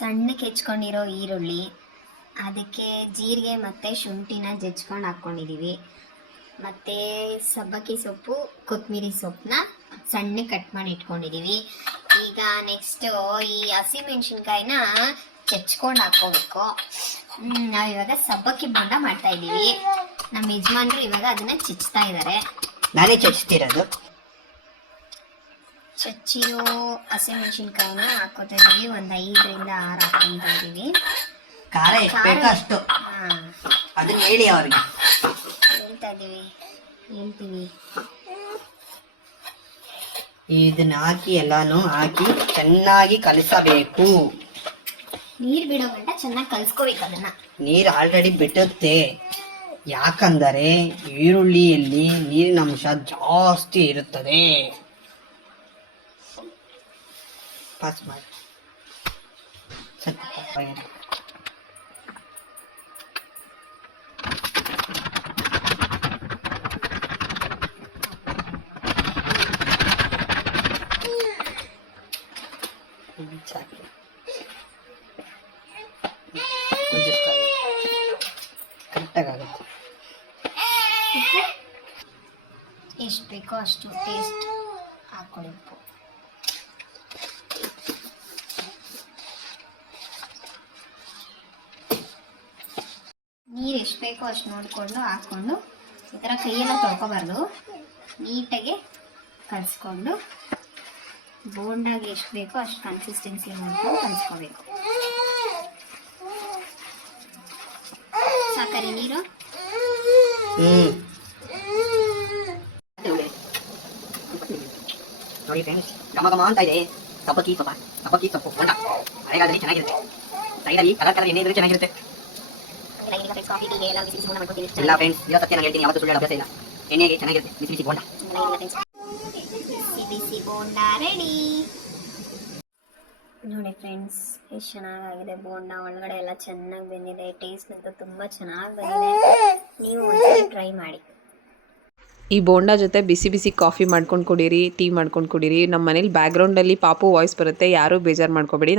ಸಣ್ಣಕ್ಕೆ ಹೆಚ್ಕೊಂಡಿರೋ ಈರುಳ್ಳಿ, ಅದಕ್ಕೆ ಜೀರಿಗೆ ಮತ್ತು ಶುಂಠಿನ ಜಜ್ಕೊಂಡು ಹಾಕ್ಕೊಂಡಿದ್ದೀವಿ. ಮತ್ತು ಸಬ್ಬಕ್ಕಿ ಸೊಪ್ಪು, ಕೊತ್ತಂಬರಿ ಸೊಪ್ಪನ್ನ ಸಣ್ಣಕ್ಕೆ ಕಟ್ ಮಾಡಿ ಇಟ್ಕೊಂಡಿದ್ದೀವಿ. ಈಗ ನೆಕ್ಸ್ಟು ಈ ಹಸಿಮೆಣ್ಸಿನ್ಕಾಯಿನ ಚಚ್ಕೊಂಡು ಹಾಕ್ಕೋಬೇಕು. ನಾವು ಇವಾಗ ಸಬ್ಬಕ್ಕಿ ಬೋಂಡ ಮಾಡ್ತಾ ಇದ್ದೀವಿ. ನಮ್ಮ ಯಜಮಾನ್ರು ಇವಾಗ ಅದನ್ನ ಚಚ್ತಾ ಇದ್ದಾರೆ. ನಾನೇ ಚಚ್ತಿರೋದು. ಚಚ್ಚಿರೋ ಹಸಿಮೆಣ್ಸಿನ್ಕಾಯಿನ ಹಾಕೋತಾ ಇದೀವಿ. ಒಂದು 5ರಿಂದ 6 ಹಾಕ್ಕೊತಾ ಇದೀವಿ. ಖಾರ ಎಷ್ಟು ಬೇಕೋ ಅಷ್ಟು ಅದನ್ನ ಹೇಳಿ ಅವ್ರಿಗೆ. ಹೇಳ್ತೀವಿ. ಇದನ್ನ ಹಾಕಿ ಎಲ್ಲಾನು ಹಾಕಿ ಚೆನ್ನಾಗಿ ಕಲಿಸಬೇಕು. ನೀರು ಬಿಡೋ ಗಂಟ ಚೆನ್ನಾಗಿ ಕಲಿಸ್ಕೋಬೇಕು. ಅದನ್ನ ನೀರು ಆಲ್ರೆಡಿ ಬಿಟ್ಟುತ್ತೆ. ಯಾಕಂದರೆ ಈರುಳ್ಳಿಯಲ್ಲಿ ನೀರಿನ ಅಂಶ ಜಾಸ್ತಿ ಇರುತ್ತದೆ. ಪಾಸ್ ಮಾಡಿ ಕರೆಕ್ಟಾಗುತ್ತೆ. ಎಷ್ಟು ಬೇಕೋ ಅಷ್ಟು ಟೇಸ್ಟ್ ಹಾಕೊಳ್ಳಿ. ಉಪ್ಪು ನೀರು ಎಷ್ಟು ಬೇಕೋ ಅಷ್ಟು ನೋಡಿಕೊಂಡು ಹಾಕ್ಕೊಂಡು ಈ ಥರ ಕೈಯೆಲ್ಲ ತೊಳ್ಕೊಬಾರ್ದು. ನೀಟಾಗಿ ಕಲಿಸ್ಕೊಂಡು ಬೋಂಡಾಗಿ ಎಷ್ಟು ಬೇಕೋ ಅಷ್ಟು ಕನ್ಸಿಸ್ಟೆನ್ಸಿ ನೋಡ್ಕೊಂಡು ಕಲಿಸ್ಕೋಬೇಕು. ಸಾಕರಿ ನೀರು. ನೋಡಿ ಫ್ರೆಂಡ್ಸ್, ಘಮ ಘಮ ಅಂತ ಇದೆ. ಸಬ್ಬಕ್ಕಿ ಸೊಪ್ಪು ಬೋಂಡ ಅರೆಗಾದ್ರೆ ಚೆನ್ನಾಗಿರುತ್ತೆ. ಸೈಡಲ್ಲಿ ಕಲರ್ ಎಣ್ಣೆ ಇದ್ರೆ ಚೆನ್ನಾಗಿರುತ್ತೆ. ಇಲ್ಲ ಫ್ರೆಂಡ್ಸ್, ಇರೋ ಸತ್ಯ ನಾನು ಹೇಳ್ತೀನಿ, ಯಾವತ್ತೂ ಸುಳ್ಳು ಅಭ್ಯಾಸ ಇಲ್ಲ. ಎಣ್ಣೆಗೆ ಚೆನ್ನಾಗಿರುತ್ತೆ. ಬಿಸಿ ಬೋಂಡ. ಬಿಸಿ ಬೋಂಡ ರೆಡಿ. ನೋಡಿ ಫ್ರೆಂಡ್ಸ್, ಎಷ್ಟು ಚೆನ್ನಾಗಿದೆ ಬೋಂಡ. ಒಳಗಡೆ ಎಲ್ಲ ಚೆನ್ನಾಗಿ ಬಂದಿದೆ. ಟೇಸ್ಟ್ ಅಂತೂ ತುಂಬ ಚೆನ್ನಾಗಿ ಬಂದಿದೆ. ನೀವು ಒಂದ್ಸಲ ಟ್ರೈ ಮಾಡಿ. ಈ ಬೋಂಡ ಜೊತೆ ಬಿಸಿ ಬಿಸಿ ಕಾಫಿ ಮಾಡ್ಕೊಂಡು ಕುಡೀರಿ, ಟೀ ಮಾಡ್ಕೊಂಡು ಕುಡೀರಿ. ನಮ್ಮ ಮನೇಲಿ ಬ್ಯಾಕ್ಗ್ರೌಂಡಲ್ಲಿ ಪಾಪು ವಾಯ್ಸ್ ಬರುತ್ತೆ, ಯಾರೂ ಬೇಜಾರು ಮಾಡ್ಕೋಬೇಡಿ.